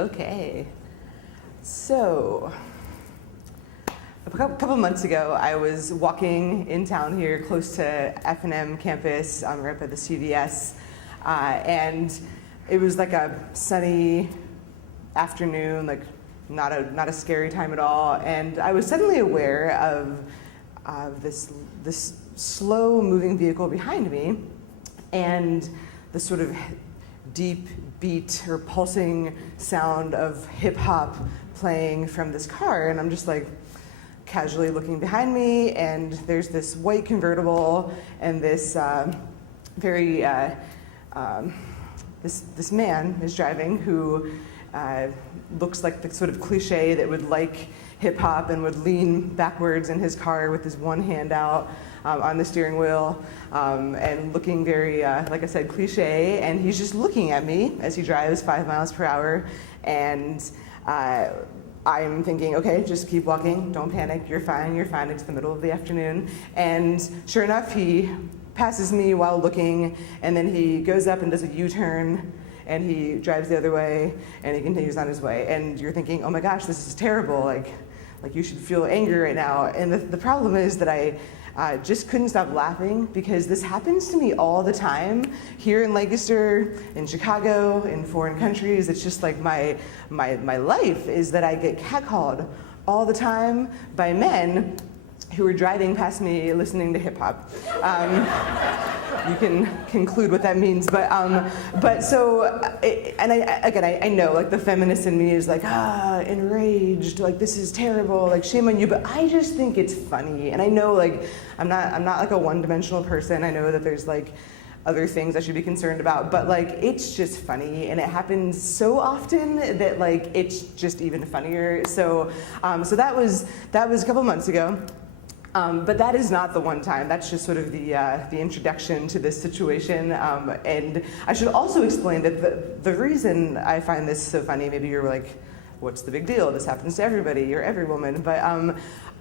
Okay, so a couple months ago, I was walking in town here close to F&M campus, right by the CVS, and it was like a sunny afternoon, like not a scary time at all, and I was suddenly aware of this slow-moving vehicle behind me, and the sort of deep beat or pulsing sound of hip hop playing from this car, and I'm just like casually looking behind me, and there's this white convertible and this this man is driving who looks like the sort of cliche that would like hip hop and would lean backwards in his car with his one hand out on the steering wheel, and looking very, like I said, cliche, and he's just looking at me as he drives 5 miles per hour, and I'm thinking, okay, just keep walking, don't panic, you're fine, it's the middle of the afternoon, and sure enough, he passes me while looking, and then he goes up and does a U-turn, and he drives the other way, and he continues on his way, and you're thinking, oh my gosh, this is terrible, like you should feel anger right now, and the problem is that I just couldn't stop laughing because this happens to me all the time here in Lancaster, in Chicago, in foreign countries. It's just like my life is that I get catcalled all the time by men who are driving past me listening to hip hop. You can conclude what that means, but so, and I know, like the feminist in me is like, enraged, like this is terrible, like shame on you, but I just think it's funny, and I know like, I'm not like a one-dimensional person, I know that there's like other things I should be concerned about, but like, it's just funny, and it happens so often that like, it's just even funnier, so that was a couple months ago. But that is not the one time. That's just sort of the introduction to this situation. And I should also explain that the reason I find this so funny, maybe you're like, what's the big deal? This happens to everybody or every woman. But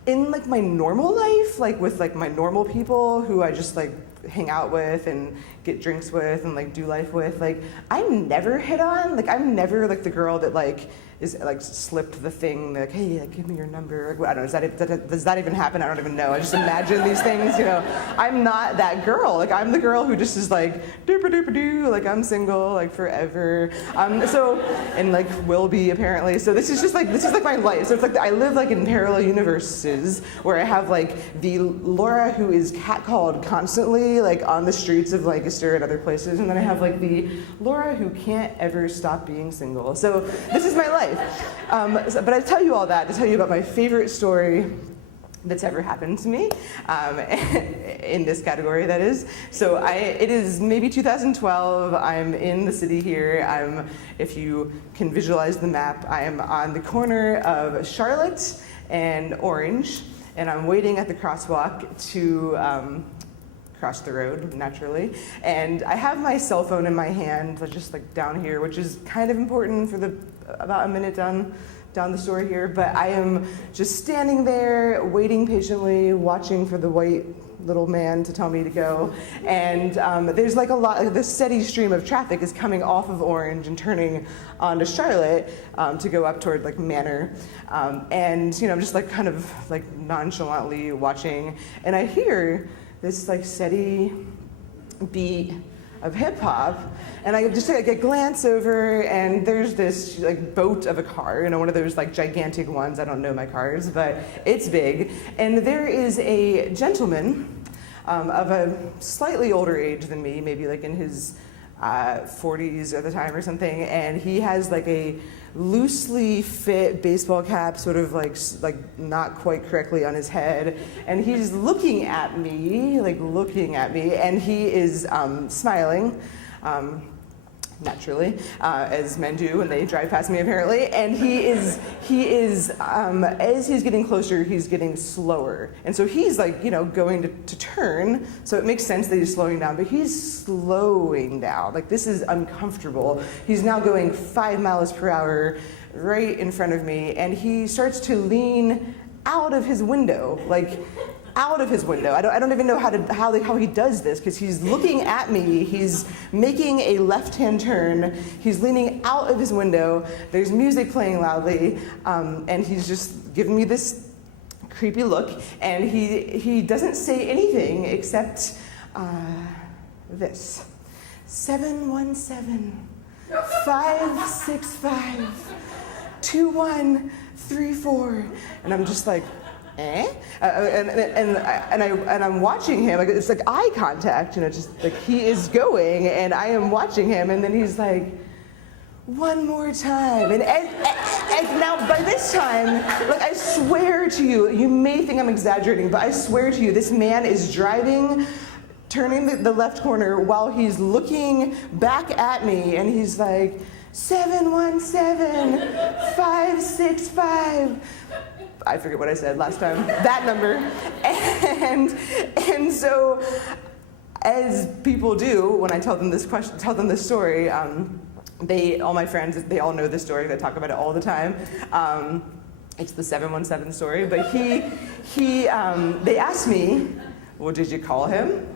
in like my normal life, like with like my normal people who I just like hang out with and get drinks with and like do life with, like I never hit on, like I'm never like the girl that like is like slipped the thing like, hey, like, give me your number. Like, I don't know, does that even happen? I don't even know. I just imagine these things, you know. I'm not that girl. Like I'm the girl who just is like doo, like I'm single like forever. So and like will be apparently. So this is like my life. So it's like I live like in parallel universes where I have like the Laura who is catcalled constantly like on the streets of Lancaster and other places, and then I have like the Laura who can't ever stop being single. So this is my life. But I tell you all that to tell you about my favorite story that's ever happened to me, in this category, that is. So it is maybe 2012, I'm in the city here, if you can visualize the map, I am on the corner of Charlotte and Orange, and I'm waiting at the crosswalk to cross the road, naturally, and I have my cell phone in my hand, just like down here, which is kind of important for about a minute down the story here, but I am just standing there, waiting patiently, watching for the white little man to tell me to go, and there's like the steady stream of traffic is coming off of Orange and turning onto Charlotte to go up toward like Manor, and you know, I'm just like kind of like nonchalantly watching, and I hear this like steady beat of hip hop, and I just like, I glance over, and there's this like boat of a car, you know, one of those like gigantic ones. I don't know my cars, but it's big, and there is a gentleman of a slightly older age than me, maybe like in his 40s at the time or something, and he has like a loosely fit baseball cap, sort of like not quite correctly on his head, and he's looking at me, and he is smiling, naturally, as men do when they drive past me apparently, and he is as he's getting closer, he's getting slower, and so he's like, you know, going to turn, so it makes sense that he's slowing down, but he's slowing down, like this is uncomfortable. He's now going 5 miles per hour right in front of me, and he starts to lean out of his window, like out of his window. I don't even know how he does this, because he's looking at me, he's making a left-hand turn, he's leaning out of his window, there's music playing loudly, and he's just giving me this creepy look, and he doesn't say anything except this. 717-565-2134. And I'm just like, eh? And I'm watching him, like, it's like eye contact, just like he is going, and I am watching him, and then he's like, one more time. And now by this time, like, I swear to you, you may think I'm exaggerating, but I swear to you, this man is driving, turning the left corner while he's looking back at me, and he's like, 717-565. I forget what I said last time, that number. And so, as people do, when I tell them this story, all my friends, they all know this story, they talk about it all the time. It's the 717 story, but they asked me, well, did you call him?